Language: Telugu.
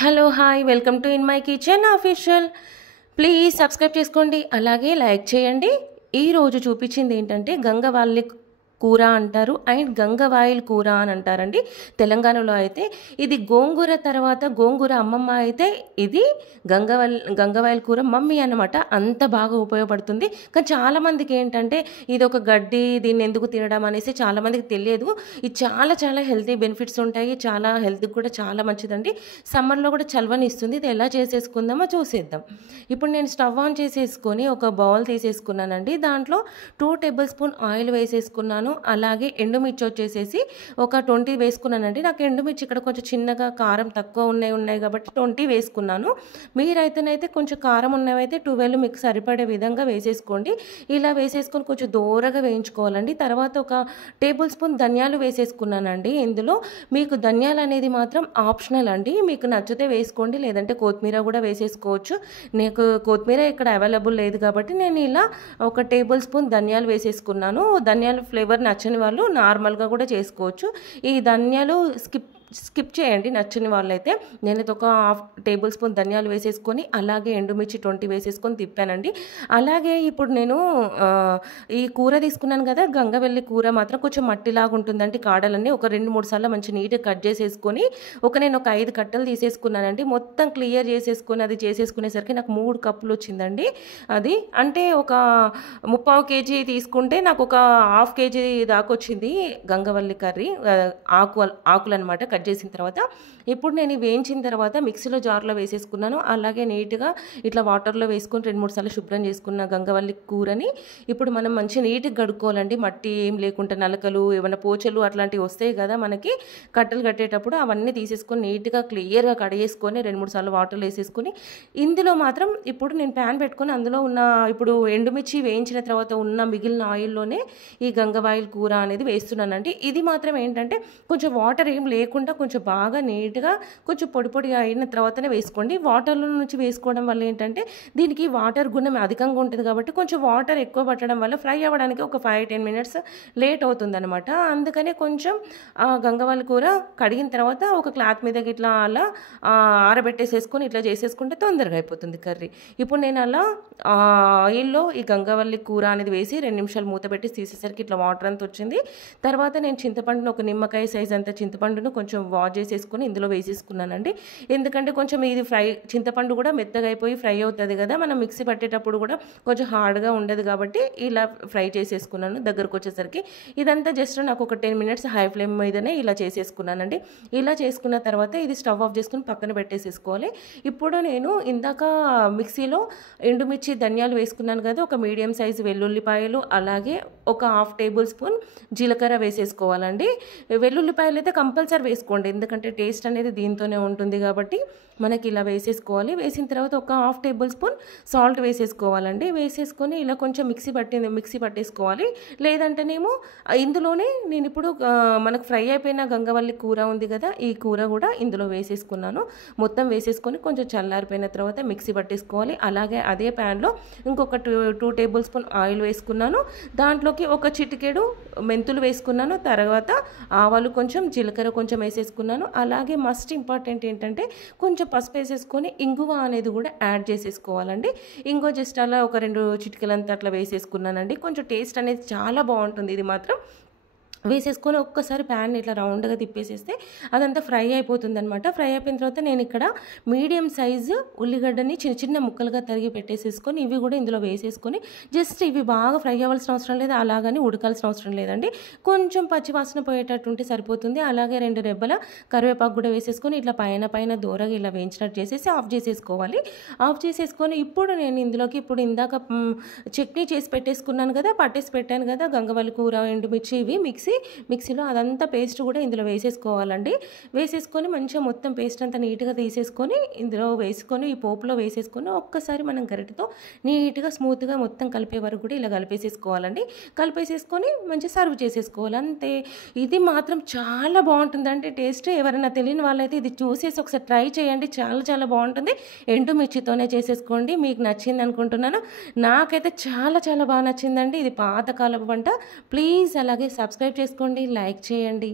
Hello hi welcome to in my kitchen official. Please subscribe చేసుకోండి, అలాగే లైక్ చేయండి. ఈరోజు చూపించింది ఏంటంటే గంగవాల్లి కూర అంటారు అండ్ గంగవాయిల్ కూర అని అంటారండి. తెలంగాణలో అయితే ఇది గోంగూర తర్వాత గోంగూర అమ్మమ్మ అయితే ఇది గంగవాయిల్ కూర మమ్మీ అన్నమాట. అంత బాగా ఉపయోగపడుతుంది. కానీ చాలామందికి ఏంటంటే ఇది ఒక గడ్డి, దీన్ని ఎందుకు తినడం అనేసి చాలామందికి తెలియదు. ఇది చాలా చాలా హెల్తీ బెనిఫిట్స్ ఉంటాయి, చాలా హెల్త్కి కూడా చాలా మంచిదండి. సమ్మర్లో కూడా చలవని ఇస్తుంది. ఇది ఎలా చేసేసుకుందామో చూసేద్దాం. ఇప్పుడు నేను స్టవ్ ఆన్ చేసేసుకొని ఒక బౌల్ తీసేసుకున్నానండి. దాంట్లో 2 టేబుల్ స్పూన్ ఆయిల్ వేసేసుకున్నాను. అలాగే ఎండుమిర్చి వచ్చేసేసి ఒక 20 వేసుకున్నానండి. నాకు ఎండుమిర్చి ఇక్కడ కొంచెం చిన్నగా కారం తక్కువ ఉన్నాయి కాబట్టి 20 వేసుకున్నాను. మీరైతేనైతే కొంచెం కారం ఉన్నవైతే 12 మీకు సరిపడే విధంగా వేసేసుకోండి. ఇలా వేసేసుకొని కొంచెం దూరగా వేయించుకోవాలండి. తర్వాత ఒక టేబుల్ స్పూన్ ధనియాలు వేసేసుకున్నానండి. ఇందులో మీకు ధనియాలు అనేది మాత్రం ఆప్షనల్ అండి. మీకు నచ్చితే వేసుకోండి, లేదంటే కొత్తిమీర కూడా వేసేసుకోవచ్చు. నాకు కొత్తిమీర ఇక్కడ అవైలబుల్ లేదు కాబట్టి నేను ఇలా ఒక టేబుల్ స్పూన్ ధనియాలు వేసేసుకున్నాను. ధనియాలు ఫ్లేవర్ నచ్చని వాళ్ళు నార్మల్గా కూడా చేసుకోవచ్చు. ఈ ధనియాలు స్కిప్ చేయండి నచ్చని వాళ్ళైతే. నేనైతే ఒక 1/2 టేబుల్ స్పూన్ ధనియాలు వేసేసుకొని అలాగే ఎండుమిర్చి 20 వేసేసుకొని తిప్పానండి. అలాగే ఇప్పుడు నేను ఈ కూర తీసుకున్నాను కదా, గంగవల్లి కూర మాత్రం కొంచెం మట్టిలాగా ఉంటుందండి. కాడలన్నీ ఒక 2-3 సార్లు మంచి నీట్గా కట్ చేసేసుకొని నేను ఒక 5 కట్టలు తీసేసుకున్నానండి. మొత్తం క్లియర్ చేసేసుకొని అది చేసేసుకునేసరికి నాకు 3 కప్పులు వచ్చిందండి. అది అంటే ఒక 3/4 కేజీ తీసుకుంటే నాకు ఒక 1/2 కేజీ దాకా వచ్చింది గంగవల్లి కర్రీ. ఆకులు అనమాట కట్ చేసిన తర్వాత. ఇప్పుడు నేను వేయించిన తర్వాత మిక్సీలో జార్లో వేసేసుకున్నాను. అలాగే నీట్గా ఇట్లా వాటర్లో వేసుకొని 2-3 సార్లు శుభ్రం చేసుకున్న గంగవల్లి కూరని ఇప్పుడు మనం మంచి నీట్గా కడుక్కోవాలండి. మట్టి ఏం లేకుండా నలకలు ఏమైనా పోచలు అట్లాంటివి వస్తాయి కదా మనకి కట్టలు కట్టేటప్పుడు, అవన్నీ తీసేసుకొని నీట్గా క్లియర్గా కడిగేసుకొని 2-3 సార్లు వాటర్లో వేసేసుకొని ఇందులో మాత్రం ఇప్పుడు నేను ప్యాన్ పెట్టుకొని అందులో ఉన్న ఇప్పుడు ఎండుమిర్చి వేయించిన తర్వాత ఉన్న మిగిలిన ఆయిల్లోనే ఈ గంగవాయిల్ కూర అనేది వేస్తున్నానండి. ఇది మాత్రం ఏంటంటే కొంచెం వాటర్ ఏం లేకుండా కొంచెం బాగా నీట్గా కొంచెం పొడి అయిన తర్వాతనే వేసుకోండి. వాటర్లో నుంచి వేసుకోవడం వల్ల ఏంటంటే దీనికి వాటర్ గుణం అధికంగా ఉంటుంది కాబట్టి కొంచెం వాటర్ ఎక్కువ పట్టడం వల్ల ఫ్రై అవ్వడానికి ఒక 5-10 మినిట్స్ లేట్ అవుతుంది అనమాట. అందుకనే కొంచెం గంగవాయిల్ కూర కడిగిన తర్వాత ఒక క్లాత్ మీద ఇట్లా అలా ఆరబెట్టేసేసుకొని ఇట్లా చేసేసుకుంటే తొందరగా అయిపోతుంది కర్రీ. ఇప్పుడు నేను అలా ఆయిల్లో ఈ గంగవల్లి కూర అనేది వేసి 2 నిమిషాలు మూత పెట్టి తీసేసరికి ఇట్లా వాటర్ అంతా వచ్చింది. తర్వాత నేను చింతపండును ఒక నిమ్మకాయ సైజ్ అంత చింతపండును కొంచెం వాష్ చేసేసుకొని ఇందులో వేసేసుకున్నానండి. ఎందుకంటే కొంచెం ఇది చింతపండు కూడా మెత్తగా అయిపోయి ఫ్రై అవుతుంది కదా, మనం మిక్సీ పట్టేటప్పుడు కూడా కొంచెం హార్డ్గా ఉండదు కాబట్టి ఇలా ఫ్రై చేసేసుకున్నాను. దగ్గరకు వచ్చేసరికి ఇదంతా జస్ట్ నాకు ఒక 10 మినిట్స్ హై ఫ్లేమ్ మీదనే ఇలా చేసేసుకున్నానండి. ఇలా చేసుకున్న తర్వాత ఇది స్టవ్ ఆఫ్ చేసుకుని పక్కన పెట్టేసేసుకోవాలి. ఇప్పుడు నేను ఇందాక మిక్సీలో ఎండుమిర్చి ధనియాలు వేసుకున్నాను కదా, ఒక మీడియం సైజు వెల్లుల్లిపాయలు అలాగే ఒక 1/2 టేబుల్ స్పూన్ జీలకర్ర వేసేసుకోవాలండి. వెల్లుల్లిపాయలు అయితే కంపల్సరీ వేసుకోండి, ఎందుకంటే టేస్ట్ అనేది దీంతోనే ఉంటుంది కాబట్టి మనకి ఇలా వేసేసుకోవాలి. వేసిన తర్వాత ఒక 1/2 టేబుల్ స్పూన్ సాల్ట్ వేసేసుకోవాలండి. వేసేసుకొని ఇలా కొంచెం మిక్సీ పట్టేసుకోవాలి. లేదంటేనేమో ఇందులోనే నేను ఇప్పుడు మనకు ఫ్రై అయిపోయిన గంగవల్లి కూర ఉంది కదా, ఈ కూర కూడా ఇందులో వేసేసుకున్నాను. మొత్తం వేసేసుకొని కొంచెం చల్లారిపోయిన తర్వాత మిక్సీ పట్టేసుకోవాలి. అలాగే అదే ప్యాన్లో ఇంకొక 2 టేబుల్ స్పూన్ ఆయిల్ వేసుకున్నాను. దాంట్లోకి ఒక చిటికెడు మెంతులు వేసుకున్నాను. తర్వాత ఆవాలు కొంచెం, జీలకర్ర కొంచెం వేసేసుకున్నాను. అలాగే మస్ట్ ఇంపార్టెంట్ ఏంటంటే కొంచెం పసుపు వేసేసుకొని ఇంగువ అనేది కూడా యాడ్ చేసేసుకోవాలండి. ఇంకో జస్ట్ అలా ఒక 2 చిటికలంతా అట్లా వేసేసుకున్నానండి. కొంచెం టేస్ట్ అనేది చాలా బాగుంటుంది. ఇది మాత్రం వేసేసుకొని ఒక్కసారి ప్యాన్ ఇట్లా రౌండ్గా తిప్పేసేస్తే అదంతా ఫ్రై అయిపోతుంది అనమాట. ఫ్రై అయిపోయిన తర్వాత నేను ఇక్కడ మీడియం సైజు ఉల్లిగడ్డని చిన్న ముక్కలుగా తరిగి పెట్టేసేసుకొని ఇవి కూడా ఇందులో వేసేసుకొని జస్ట్ ఇవి బాగా ఫ్రై అవ్వాల్సిన అవసరం లేదు, అలాగని ఉడకాల్సిన అవసరం లేదండి. కొంచెం పచ్చివాసన పోయేటట్టు ఉంటే సరిపోతుంది. అలాగే 2 రెబ్బల కరివేపాకు కూడా వేసేసుకొని ఇట్లా పైన దూరగా ఇలా వేయించినట్టు చేసేసి ఆఫ్ చేసేసుకోవాలి. ఆఫ్ చేసేసుకొని ఇప్పుడు నేను ఇందులోకి ఇందాక చట్నీ చేసి పెట్టేసుకున్నాను కదా, పట్టేసి పెట్టాను కదా గంగవల్లి కూర ఎండుమిర్చి ఇవి మిక్సీలో అదంతా పేస్ట్ కూడా ఇందులో వేసేసుకోవాలండి. వేసేసుకొని మంచిగా మొత్తం పేస్ట్ అంతా నీట్గా తీసేసుకొని ఇందులో వేసుకొని ఈ పోపులో వేసేసుకొని ఒక్కసారి మనం గరిటెతో నీట్గా స్మూత్గా మొత్తం కలిపే వరకు కూడా ఇలా కలిపేసేసుకోవాలండి. కలిపేసేసుకొని మంచిగా సర్వ్ చేసేసుకోవాలి, అంతే. ఇది మాత్రం చాలా బాగుంటుందండి టేస్ట్. ఎవరైనా తెలియని వాళ్ళైతే ఇది చూసేసి ఒకసారి ట్రై చేయండి, చాలా చాలా బాగుంటుంది. ఎండుమిర్చితోనే చేసేసుకోండి. మీకు నచ్చింది అనుకుంటున్నాను. నాకైతే చాలా చాలా బాగా నచ్చిందండి. ఇది పాతకాలపు వంట. ప్లీజ్ అలాగే సబ్స్క్రైబ్ చేసుకోండి, లైక్ చేయండి.